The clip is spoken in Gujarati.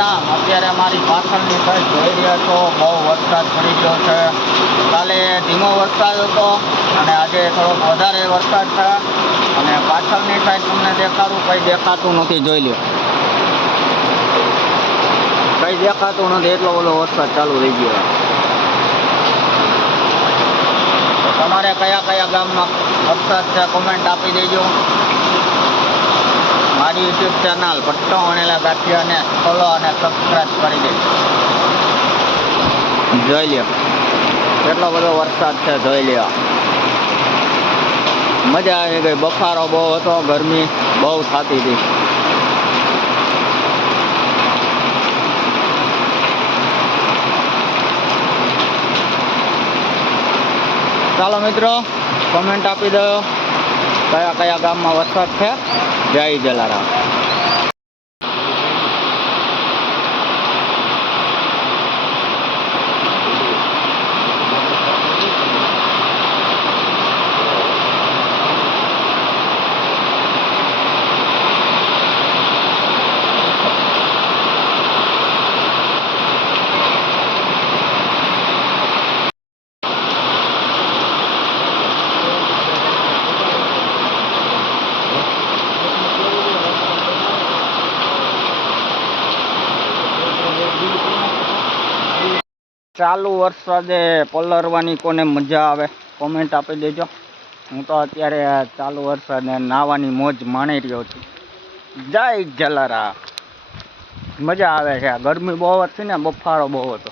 જલારામ અત્યારે અમારી પાછળની સાઈડ જોઈ રહ્યા છો. બહુ વરસાદ પડી ગયો છે. કાલે ધીમો વરસાદ હતો અને આજે થોડોક વધારે વરસાદ છે. અને પાછળની સાઈડ તમને દેખાડું, કંઈ દેખાતું નથી, જોઈ લ્યો. કંઈ દેખાતું નથી, એટલો બધો વરસાદ ચાલુ થઈ ગયો તમારે કયા કયા ગામમાં વરસાદ છે કોમેન્ટ આપી દેજો. યુટ્યુબ ચેનલ પટ્ટો વણેલા ગાંઠિયાને ફોલો અને સબસ્ક્રાઈબ કરી દે જોઈ લ્યો. કેટલો બધો વરસાદ છે, જોઈ લ્યો. મજા આવી ગઈ. બફારો બહુ હતો, ગરમી બહુ થતી હતી. ચાલો મિત્રો કોમેન્ટ આપી દો કયા કયા ગામમાં વરસાદ છે. જય જલારામ. ચાલુ વરસાદે પલરવાની કોને મજા આવે? કોમેન્ટ આપી દેજો. હું તો અત્યારે ચાલુ વરસાદે નાવાની મોજ માણી રહ્યો છું. જય જલારા મજા આવે છે આ ગરમી બહુ હતી ને, બફારો બહુ હતો.